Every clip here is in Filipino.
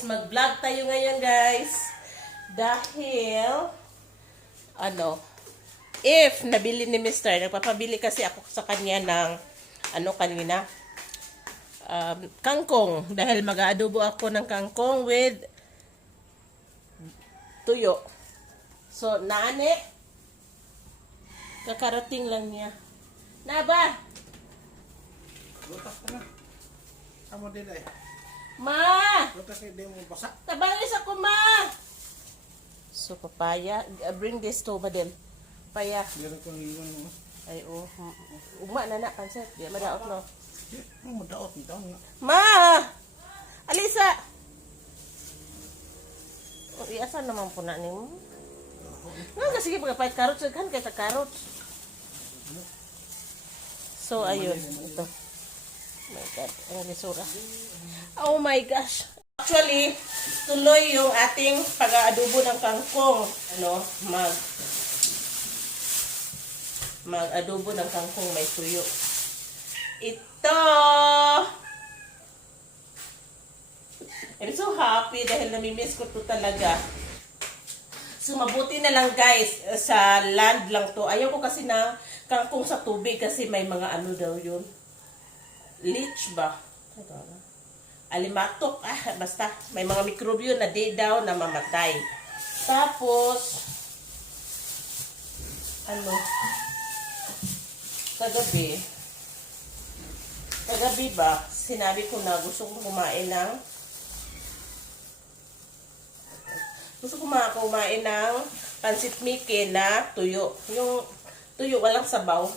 guys, mag-vlog tayo ngayon guys. Dahil, if nabili ni Mr. Nagpapabili kasi ako sa kanya ng, kanina, kangkong. Dahil mag-aadobo ako ng kangkong with tuyo. So, naane, kakarating lang niya. Naba! Lutas ka na. Amo din eh. Ma! Lutas eh, di mo basa. Tabalis ako, ma! So, papaya. Bring this to Madel. Papaya. Dito ko hiwan mo. Ay, oh. Ugma na na, pansit. Di, madaot, no? Ang madaot nito. Ma! Alisa! O, iasan naman po na ni mo. Nga, sige, magpapayat carrots. Kan kaya sa carrots. So, ayun. Ito. Oh my God. Ang lisura. Oh my gosh. Actually, tuloy yung ating pag-aadobo ng kangkong. Mag-adobo ng kangkong may tuyo. Ito! I'm so happy dahil namimiss ko to talaga. So, mabuti na lang guys, sa land lang to. Ayaw ko kasi na kangkong sa tubig kasi may mga daw yun. Leech ba? Alimatok. Basta. May mga mikrobyo na di daw na mamatay. Tapos, kagabi ba, sinabi ko na gusto kong kumain ng pansit Mickey na tuyo. Yung tuyo walang sabaw.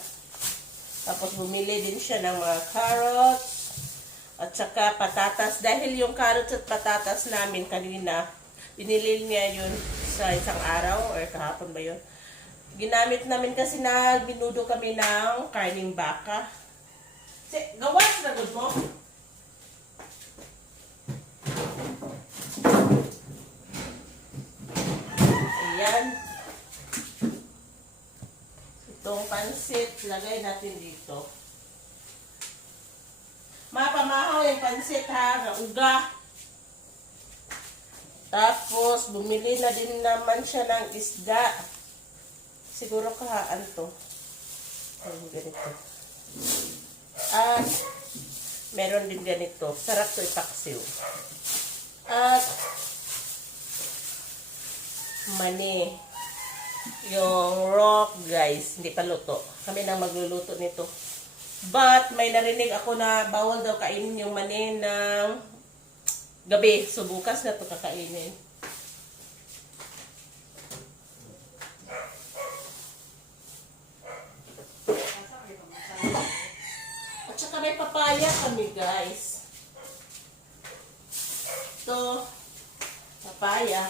Tapos bumili din siya ng mga carrots at saka patatas. Dahil yung carrots at patatas namin kanina, binili niya yun sa isang araw or kahapon ba yun. Ginamit namin kasi na binudo kami ng karning baka. Gawas na good mo. Ayan. Itong pansit, lagay natin dito. Mapamahaw yung pansit ha, uga. Tapos, bumili na din naman siya ng isda. Siguro kahaan to. Ayun, ganito. At, meron din ganito. Sarap to ipaksiw. At, mani. Yung rock, guys. Hindi pa luto. Kami na magluluto nito. But, may narinig ako na bawal daw kainin yung mani ng gabi. So, bukas na to kakainin. At saka may papaya kami, guys. Ito, papaya.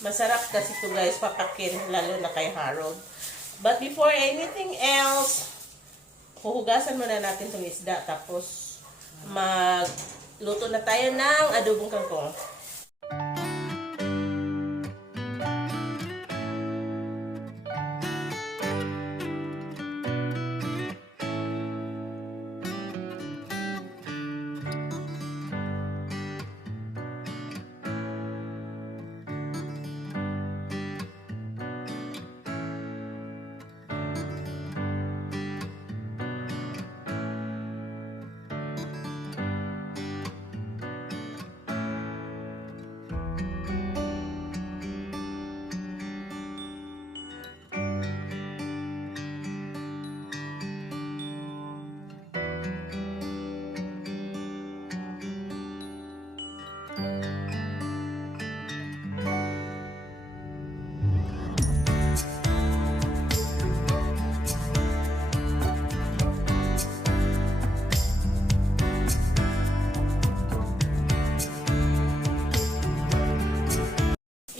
Masarap kasi ito guys, papakin, lalo na kay Harold. But before anything else, huhugasan muna natin itong isda. Tapos, magluto na tayo ng adobong kangkong.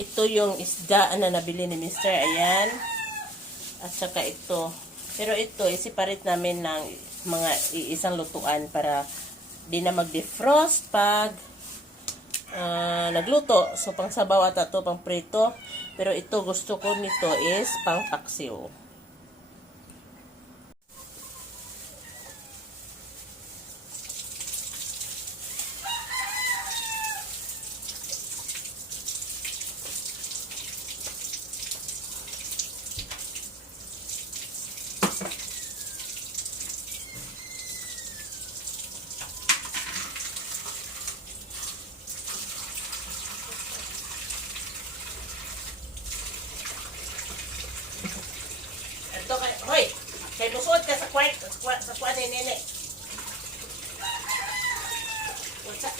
Ito yung isda na nabili ni Mr. Ayan. At saka ito. Pero ito, isiparit namin ng mga isang lutuan para di na mag-defrost pag nagluto. So, pang sabaw at ito, pang prito. Pero ito, gusto ko nito is pang paksiw. Sa kuha ni Nene. What's up?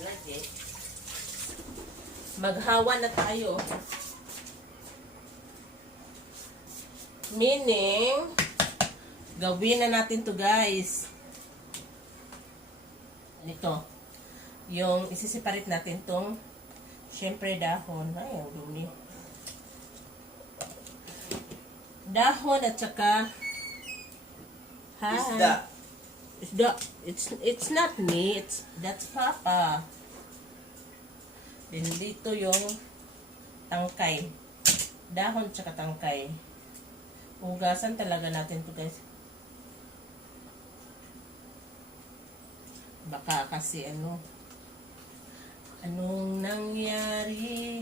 Lagi. Maghawa na tayo. Meaning, gawin na natin to guys. Ito. Yung isiseparate natin tong syempre dahon. Ay, ang dumi. Dahon at saka Isda. Isda. It's not me. That's Papa. Then dito yung tangkay. Dahon at saka tangkay. Hugasan talaga natin to guys. Baka kasi anong nangyari?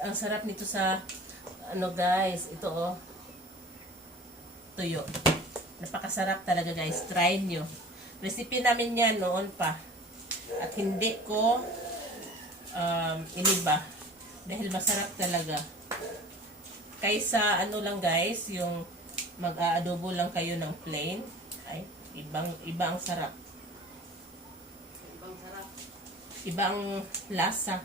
Ang sarap nito sa guys, ito tuyo. Napakasarap talaga guys, try nyo. Recipe namin yan noon pa. At hindi ko iniba. Dahil masarap talaga. Kaysa lang guys, yung mag-aadobo lang kayo ng plain. Ay, iba ang sarap. Ibang lasa.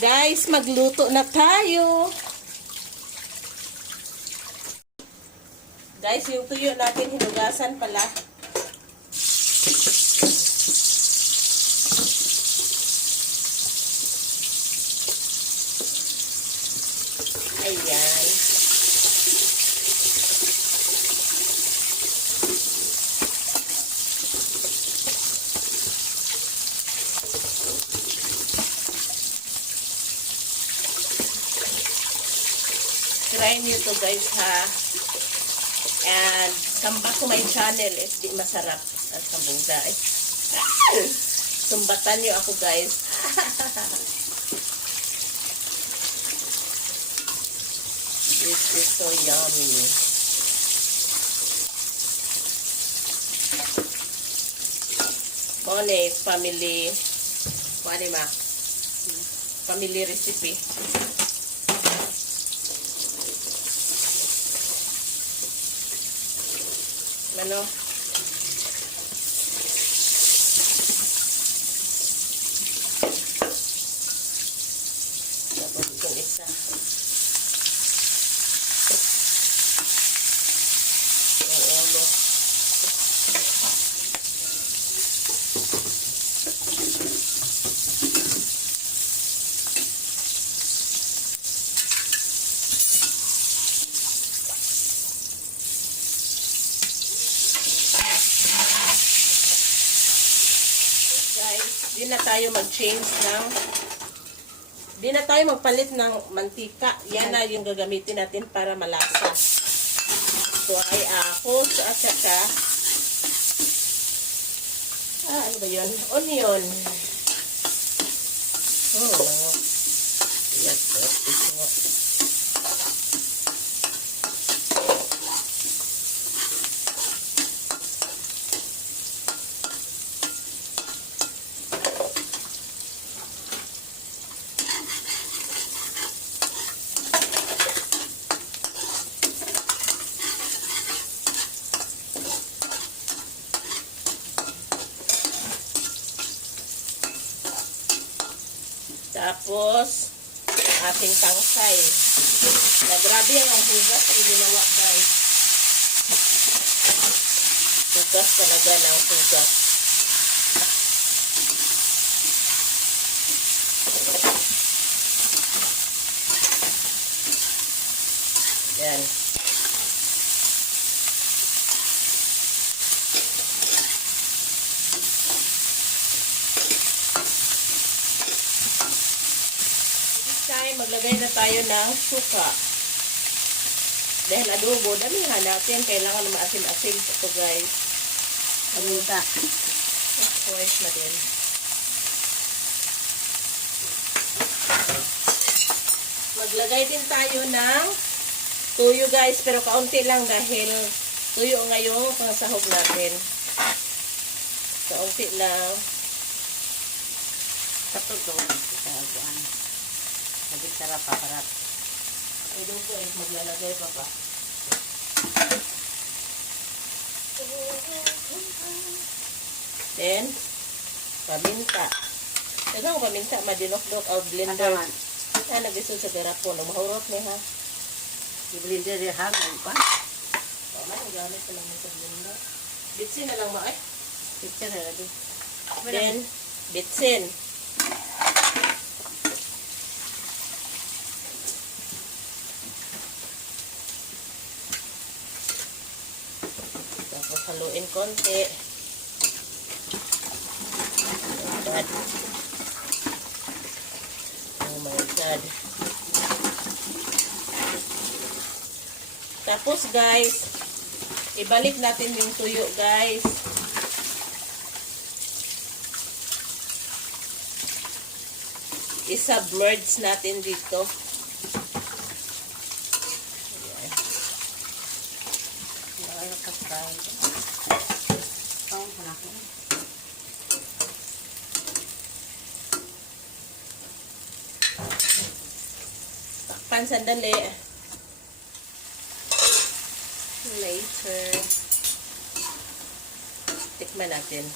Guys, magluto na tayo. Guys, yung tuyo natin hinugasan pala. Ayan. Try nyo to guys ha. And come back to my channel if di masarap at kabunggay. Sumbatan nyo ako guys. This is so yummy. Kone, family recipe. Ano? Tapos itong isa. Ang ulo. Di na tayo magpalit ng mantika. Yan na yung gagamitin natin para malasa. So ay ahos at saka ano ba yun? Onion. Yes, tapos, ating tangkay. Na grabe yan ang hugas ang ginawa guys. Hugas talaga ng hugas. maglagay na tayo ng suka. Dahil adobo, damihan natin. Kailangan maasim-asim ito, guys. Paminta. Of course na din. Maglagay din tayo ng tuyo, guys. Pero kaunti lang dahil tuyo ngayong pangasahog natin. Kaunti lang. Patuto. Sa aguan. Lagi sarap paparat. Adobo ay maglalagay pa ba? Then, paminta. Dagang paminta, madinok-dok o blender. Kasaman. Nagisod sa garapon. Mahurot niya, ha? I-blender yung hagod pa. Paman, gamit ko lang sa blender. Bitsin na lang, ma. Picture na lagi. Then, bitsin. Tapos haluin konti. Oh my God. Tapos guys, ibalik natin yung tuyo, guys. I-submerge natin dito. Nakalakas tayo. Pawang pa na ako. Takpan sandali. Later. Tikman natin.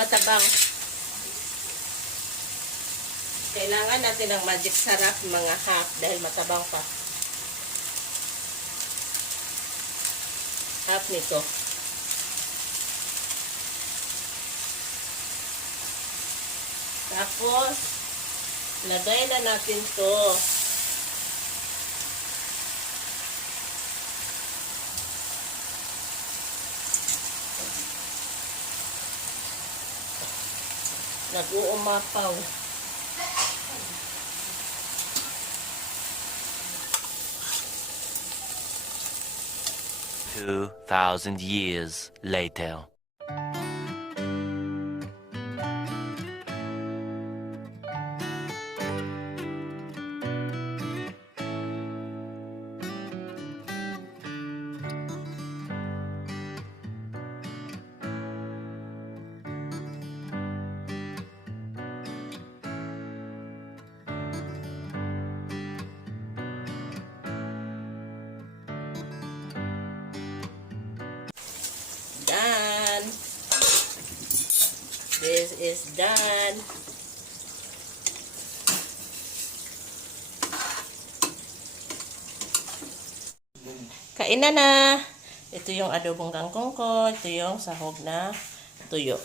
Matabang. Kailangan natin ng magic sarap mga half dahil matabang pa. Half nito. Tapos, lagay na natin to. Nag-uumapaw. Two 2,000 years later. Done. This is done. Kainan na. Ito yung adobong kangkong ko. Ito yung sahog na tuyo.